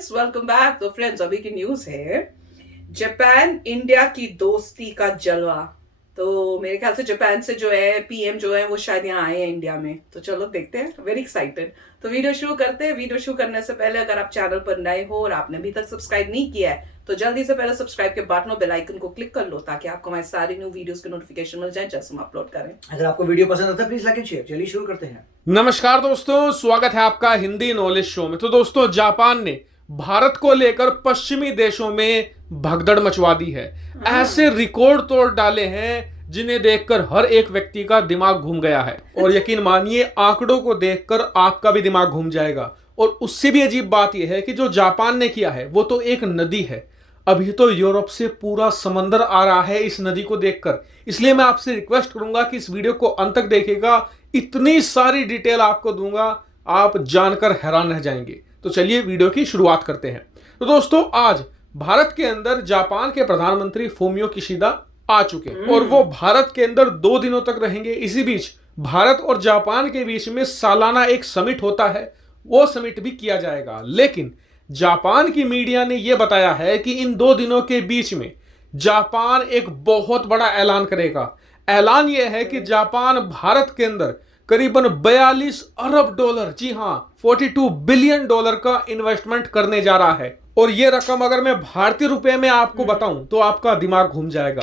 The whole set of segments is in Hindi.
Friends, welcome back. तो फ्रेंड्स, अभी की न्यूज है जापान इंडिया की दोस्ती का जलवा। तो मेरे ख्याल से जापान से जो है पीएम जो है वो शायद यहाँ आए हैं इंडिया में। तो चलो देखते हैं, वेरी एक्साइटेड। तो वीडियो शुरू करते हैं। वीडियो शुरू करने से पहले अगर आप चैनल पर नए हो और आपने अभी तक सब्सक्राइब नहीं किया है तो जल्दी से पहले सब्सक्राइब के बटन और बेल आइकन को क्लिक कर लो ताकि आपको हमारी सारी न्यू वीडियोस के नोटिफिकेशन मिल जाए जैसे हम अपलोड करें। अगर आपको वीडियो पसंद आता है प्लीज लाइक एंड शेयर। चलिए शुरू करते हैं। नमस्कार दोस्तों, स्वागत है आपका हिंदी नॉलेज शो में। तो दोस्तों, जापान ने भारत को लेकर पश्चिमी देशों में भगदड़ मचवा दी है। ऐसे रिकॉर्ड तोड़ डाले हैं जिन्हें देखकर हर एक व्यक्ति का दिमाग घूम गया है। और यकीन मानिए, आंकड़ों को देखकर आपका भी दिमाग घूम जाएगा। और उससे भी अजीब बात यह है कि जो जापान ने किया है वो तो एक नदी है। अभी तो यूरोप से पूरा समंदर आ रहा है इस नदी को देखकर। इसलिए मैं आपसे रिक्वेस्ट करूंगा कि इस वीडियो को अंत तक देखिएगा। इतनी सारी डिटेल आपको दूंगा, आप जानकर हैरान रह जाएंगे। तो चलिए वीडियो की शुरुआत करते हैं। तो दोस्तों, आज भारत के अंदर जापान के प्रधानमंत्री फूमियो किशिदा आ चुके हैं और वो भारत के अंदर 2 दिनों तक रहेंगे। इसी बीच भारत और जापान के बीच में सालाना एक समिट होता है, वो समिट भी किया जाएगा। लेकिन जापान की मीडिया ने यह बताया है कि इन 2 दिनों के बीच में जापान एक बहुत बड़ा ऐलान करेगा। ऐलान यह है कि जापान भारत के अंदर करीबन 42 अरब डॉलर, जी हां, 42 बिलियन डॉलर का इन्वेस्टमेंट करने जा रहा है। और यह रकम अगर मैं भारतीय रुपए में आपको बताऊं तो आपका दिमाग घूम जाएगा।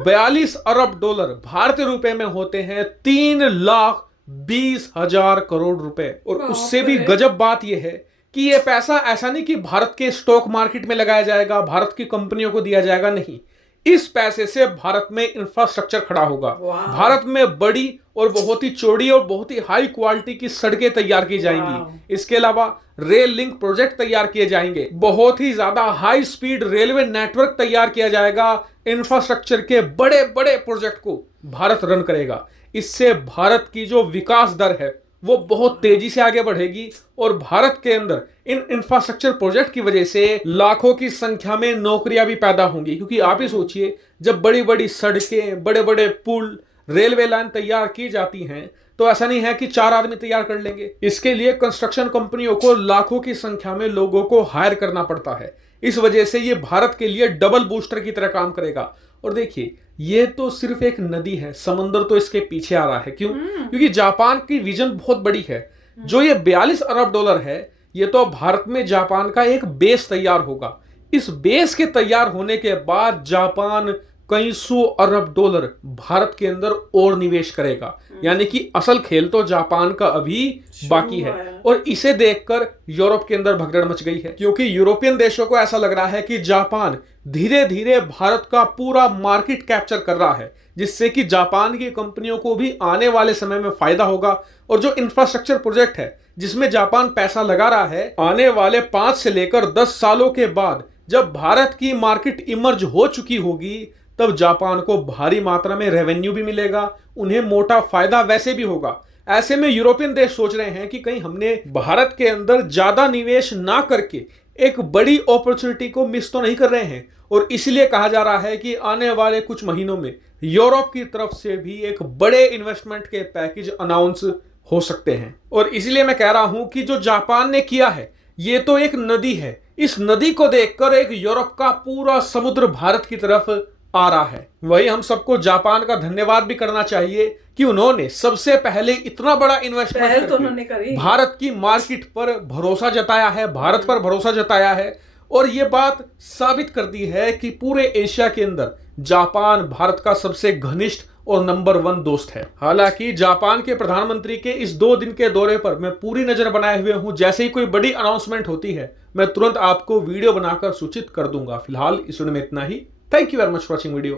42 अरब डॉलर भारतीय रुपए में होते हैं 3,20,000 करोड़ रुपए। और उससे भी गजब बात यह है कि ये पैसा ऐसा नहीं कि भारत के स्टॉक मार्केट में लगाया जाएगा, भारत की कंपनियों को दिया जाएगा, नहीं। इस पैसे से भारत में इंफ्रास्ट्रक्चर खड़ा होगा। भारत में बड़ी और बहुत ही चौड़ी और बहुत ही हाई क्वालिटी की सड़कें तैयार की जाएंगी। इसके अलावा रेल लिंक प्रोजेक्ट तैयार किए जाएंगे। बहुत ही ज्यादा हाई स्पीड रेलवे नेटवर्क तैयार किया जाएगा। इंफ्रास्ट्रक्चर के बड़े बड़े प्रोजेक्ट को भारत रन करेगा। इससे भारत की जो विकास दर है वो बहुत तेजी से आगे बढ़ेगी। और भारत के अंदर इन इंफ्रास्ट्रक्चर प्रोजेक्ट की वजह से लाखों की संख्या में नौकरियां भी पैदा होंगी। क्योंकि आप ही सोचिए, जब बड़ी बड़ी सड़कें, बड़े बड़े पुल, रेलवे लाइन तैयार की जाती हैं तो ऐसा नहीं है कि 4 आदमी तैयार कर लेंगे। इसके लिए कंस्ट्रक्शन कंपनियों को लाखों की संख्या में लोगों को हायर करना पड़ता है। इस वजह से ये भारत के लिए डबल बूस्टर की तरह काम करेगा। और देखिए, ये तो सिर्फ एक नदी है, समंदर तो इसके पीछे आ रहा है। क्यों? क्योंकि जापान की विजन बहुत बड़ी है। जो ये 42 अरब डॉलर है, ये तो भारत में जापान का एक बेस तैयार होगा। इस बेस के तैयार होने के बाद जापान कई 100 अरब डॉलर भारत के अंदर और निवेश करेगा। यानी कि असल खेल तो जापान का अभी बाकी है। और इसे देखकर यूरोप के अंदर भगदड़ मच गई है। क्योंकि यूरोपियन देशों को ऐसा लग रहा है कि जापान धीरे धीरे भारत का पूरा मार्केट कैप्चर कर रहा है, जिससे कि जापान की कंपनियों को भी आने वाले समय में फायदा होगा। और जो इंफ्रास्ट्रक्चर प्रोजेक्ट है जिसमें जापान पैसा लगा रहा है, आने वाले 5 से लेकर 10 सालों के बाद जब भारत की मार्केट इमर्ज हो चुकी होगी, तब जापान को भारी मात्रा में रेवेन्यू भी मिलेगा, उन्हें मोटा फायदा वैसे भी होगा। ऐसे में यूरोपियन देश सोच रहे हैं कि कहीं हमने भारत के अंदर ज्यादा निवेश ना करके एक बड़ी अपॉर्चुनिटी को मिस तो नहीं कर रहे हैं। और इसलिए कहा जा रहा है कि आने वाले कुछ महीनों में यूरोप की तरफ से भी एक बड़े इन्वेस्टमेंट के पैकेज अनाउंस हो सकते हैं। और इसलिए मैं कह रहा हूं कि जो जापान ने किया है, ये तो एक नदी है। इस नदी को देखकर एक यूरोप का पूरा समुद्र भारत की तरफ आ रहा है। वही हम सबको जापान का धन्यवाद भी करना चाहिए कि उन्होंने सबसे पहले इतना बड़ा इन्वेस्टमेंट तो उन्होंने करी। भारत की मार्केट पर भरोसा जताया है, भारत पर भरोसा जताया है। और यह बात साबित करती है कि पूरे एशिया के अंदर जापान भारत का सबसे घनिष्ठ और नंबर 1 दोस्त है। हालांकि जापान के प्रधानमंत्री के इस 2 दिन के दौरे पर मैं पूरी नजर बनाए हुए हूं। जैसे ही कोई बड़ी अनाउंसमेंट होती है, मैं तुरंत आपको वीडियो बनाकर सूचित कर दूंगा। फिलहाल इस वीडियो में इतना ही। Thank you very much for watching video.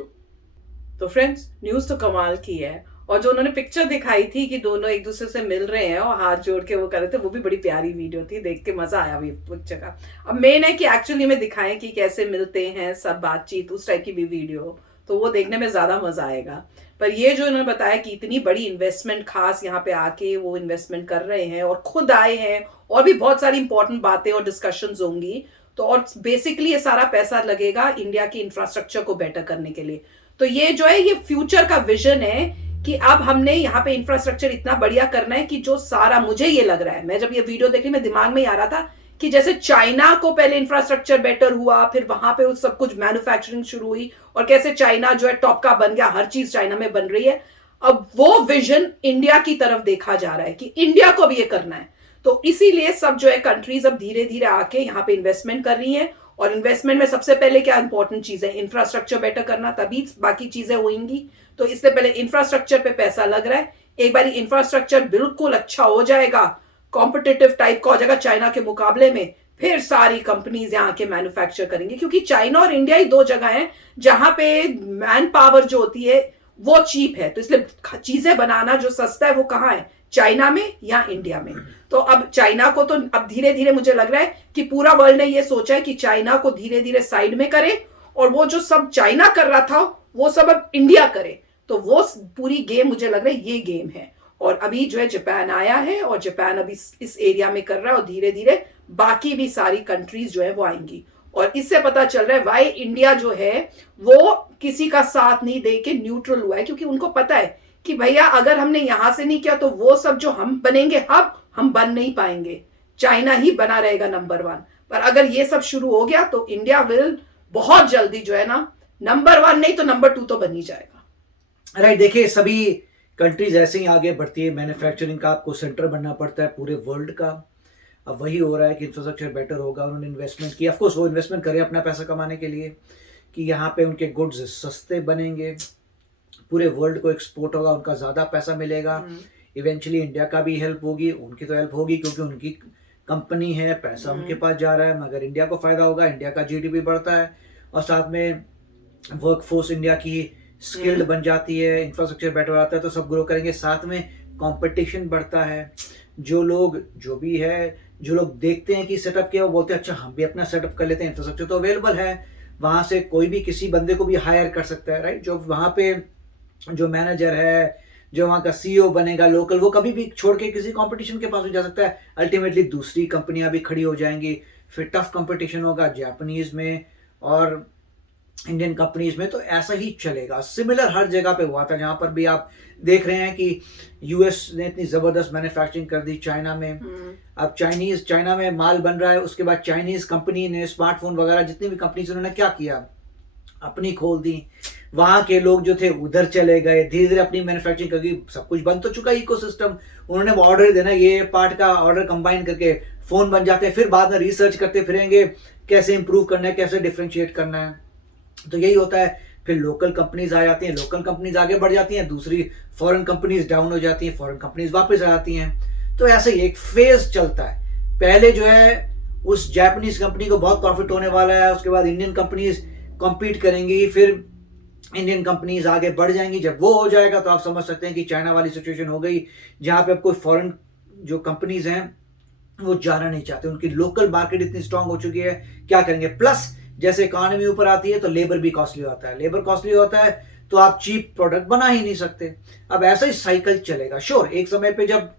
तो फ्रेंड्स, न्यूज तो कमाल की है। और जो उन्होंने पिक्चर दिखाई थी कि दोनों एक दूसरे से मिल रहे हैं और हाथ जोड़ के वो कर रहे थे, वो भी बड़ी प्यारी वीडियो थी, देख के मजा आया भी पिक्चर का। अब मेन है कि एक्चुअली में दिखाएं कि कैसे मिलते हैं, सब बातचीत, उस टाइप की भी वीडियो, तो वो देखने में ज्यादा मजा आएगा। पर ये जो इन्होंने बताया कि इतनी बड़ी इन्वेस्टमेंट खास यहाँ पे आके वो इन्वेस्टमेंट कर रहे हैं और खुद आए हैं, और भी बहुत सारी इंपॉर्टेंट बातें और डिस्कशंस होंगी। तो और बेसिकली ये सारा पैसा लगेगा इंडिया की इंफ्रास्ट्रक्चर को बेटर करने के लिए। तो ये जो है, ये फ्यूचर का विजन है कि अब हमने यहाँ पे इंफ्रास्ट्रक्चर इतना बढ़िया करना है कि जो सारा, मुझे ये लग रहा है, मैं जब ये वीडियो देखी, मैं दिमाग में ही आ रहा था कि जैसे चाइना को पहले इंफ्रास्ट्रक्चर बेटर हुआ, फिर वहां पे उस सब कुछ मैन्युफैक्चरिंग शुरू हुई, और कैसे चाइना जो है टॉप का बन गया, हर चीज चाइना में बन रही है। अब वो विजन इंडिया की तरफ देखा जा रहा है कि इंडिया को भी ये करना है। तो इसीलिए सब जो है कंट्रीज अब धीरे धीरे आके यहाँ पे इन्वेस्टमेंट कर रही हैं। और इन्वेस्टमेंट में सबसे पहले क्या इंपॉर्टेंट चीज है, इंफ्रास्ट्रक्चर बेटर करना, तभी बाकी चीजें होंगी। तो इससे पहले इंफ्रास्ट्रक्चर पे पैसा लग रहा है। एक बार इंफ्रास्ट्रक्चर बिल्कुल अच्छा हो जाएगा, कॉम्पिटिटिव टाइप का हो जाएगा चाइना के मुकाबले में, फिर सारी कंपनीज यहाँ के मैन्युफैक्चर करेंगी। क्योंकि चाइना और इंडिया ही दो जगह हैं जहां पे मैन पावर जो होती है वो चीप है। तो इसलिए चीजें बनाना जो सस्ता है वो कहाँ है, चाइना में या इंडिया में। तो अब चाइना को तो अब धीरे धीरे मुझे लग रहा है कि पूरा वर्ल्ड ने ये सोचा है कि चाइना को धीरे धीरे साइड में करे, और वो जो सब चाइना कर रहा था वो सब अब इंडिया करे। तो वो पूरी गेम मुझे लग रहा है ये गेम है। और अभी जो है जापान आया है, और जापान अभी इस एरिया में कर रहा है, और धीरे धीरे बाकी भी सारी कंट्रीज जो है वो आएंगी। और इससे पता चल रहा है वाई इंडिया जो है वो किसी का साथ नहीं दे के न्यूट्रल हुआ है, क्योंकि उनको पता है कि भैया अगर हमने यहां से नहीं किया तो वो सब जो हम बनेंगे हब, हम बन नहीं पाएंगे, चाइना ही बना रहेगा नंबर 1। पर अगर ये सब शुरू हो गया तो इंडिया विल बहुत जल्दी जो है ना नंबर 1 नहीं तो नंबर 2 तो बन ही जाएगा। राइट, देखिए सभी कंट्रीज ऐसे ही आगे बढ़ती है, मैन्युफैक्चरिंग का आपको सेंटर बनना पड़ता है पूरे वर्ल्ड का। अब वही हो रहा है कि इंफ्रास्ट्रक्चर बेटर होगा, उन्होंने इन्वेस्टमेंट किया, ऑफकोर्स वो इन्वेस्टमेंट करें अपना पैसा कमाने के लिए, कि यहाँ पे उनके गुड्स सस्ते बनेंगे, पूरे वर्ल्ड को एक्सपोर्ट होगा, उनका ज़्यादा पैसा मिलेगा, इवेंचुअली इंडिया का भी हेल्प होगी, उनकी तो हेल्प होगी क्योंकि उनकी कंपनी है, पैसा उनके पास जा रहा है, मगर इंडिया को फ़ायदा होगा, इंडिया का जीडीपी बढ़ता है, और साथ में वर्कफोर्स इंडिया की स्किल्ड बन जाती है, इंफ्रास्ट्रक्चर बेटर आता है, तो सब ग्रो करेंगे, साथ में कंपटीशन बढ़ता है। जो लोग जो भी है, जो लोग देखते हैं कि सेटअप किया, वो बोलते हैं अच्छा हम भी अपना सेटअप कर लेते हैं, इंफ्रास्ट्रक्चर तो अवेलेबल है, वहाँ से कोई भी किसी बंदे को भी हायर कर सकता है, राइट। जो वहाँ पे जो मैनेजर है, जो वहाँ का सीईओ बनेगा लोकल, वो कभी भी छोड़ के किसी कंपटीशन के पास भी जा सकता है, अल्टीमेटली दूसरी कंपनियां भी खड़ी हो जाएंगी, फिर टफ कंपटीशन होगा जापानीज में और इंडियन कंपनीज में, तो ऐसा ही चलेगा। सिमिलर हर जगह पे हुआ था, जहाँ पर भी आप देख रहे हैं कि यूएस ने इतनी ज़बरदस्त मैन्युफैक्चरिंग कर दी चाइना में, अब चाइना में माल बन रहा है, उसके बाद चाइनीज़ कंपनी ने स्मार्टफोन वगैरह जितनी भी कंपनीज उन्होंने क्या किया, अपनी खोल दी, वहाँ के लोग जो थे उधर चले गए, धीरे धीरे अपनी मैन्युफैक्चरिंग कर गई, सब कुछ बन तो चुका इकोसिस्टम, उन्होंने वो ऑर्डर देना, ये पार्ट का ऑर्डर कंबाइन करके फ़ोन बन जाते हैं, फिर बाद में रिसर्च करते फिरेंगे कैसे इंप्रूव करना है, कैसे डिफ्रेंशिएट करना है। तो यही होता है, फिर लोकल कंपनीज आ जाती हैं, लोकल कंपनीज आगे बढ़ जाती हैं, दूसरी फॉरेन कंपनीज डाउन हो जाती हैं, फॉरेन कंपनीज वापस आ जाती हैं। तो ऐसे ही एक फेज चलता है, पहले जो है उस जापानीज कंपनी को बहुत प्रॉफिट होने वाला है, उसके बाद इंडियन कंपनीज कॉम्पीट करेंगी, फिर इंडियन कंपनीज आगे बढ़ जाएंगी। जब वो हो जाएगा तो आप समझ सकते हैं कि चाइना वाली सिचुएशन हो गई, जहाँ पे अब कोई फॉरेन जो कंपनीज हैं वो जाना नहीं चाहते, उनकी लोकल मार्केट इतनी स्ट्रांग हो चुकी है, क्या करेंगे। प्लस जैसे इकोनॉमी ऊपर आती है तो लेबर भी कॉस्टली होता है, लेबर कॉस्टली होता है तो आप चीप प्रोडक्ट बना ही नहीं सकते। अब ऐसा ही साइकिल चलेगा। श्योर, एक समय पे जब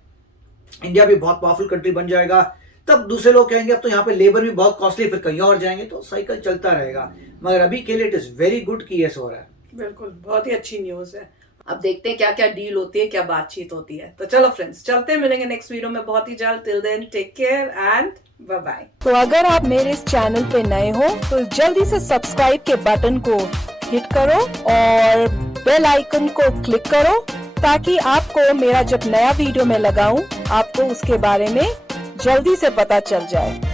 इंडिया भी बहुत पावरफुल कंट्री बन जाएगा तब दूसरे लोग कहेंगे अब तो यहाँ पे लेबर भी बहुत कॉस्टली, फिर कहीं और जाएंगे, तो साइकिल चलता रहेगा। मगर अभी के लिए इट इज वेरी गुड कि ये हो रहा है। बिल्कुल, बहुत ही अच्छी न्यूज है। अब देखते हैं क्या क्या डील होती है, क्या बातचीत होती है। तो चलो फ्रेंड्स, चलते हैं, मिलेंगे नेक्स्ट वीडियो में बहुत ही जल्द। Till then take care and bye bye. तो अगर आप मेरे इस चैनल पे नए हो तो जल्दी से सब्सक्राइब के बटन को हिट करो और बेल आइकन को क्लिक करो, ताकि आपको मेरा जब नया वीडियो मैं लगाऊं आपको उसके बारे में जल्दी से पता चल जाए।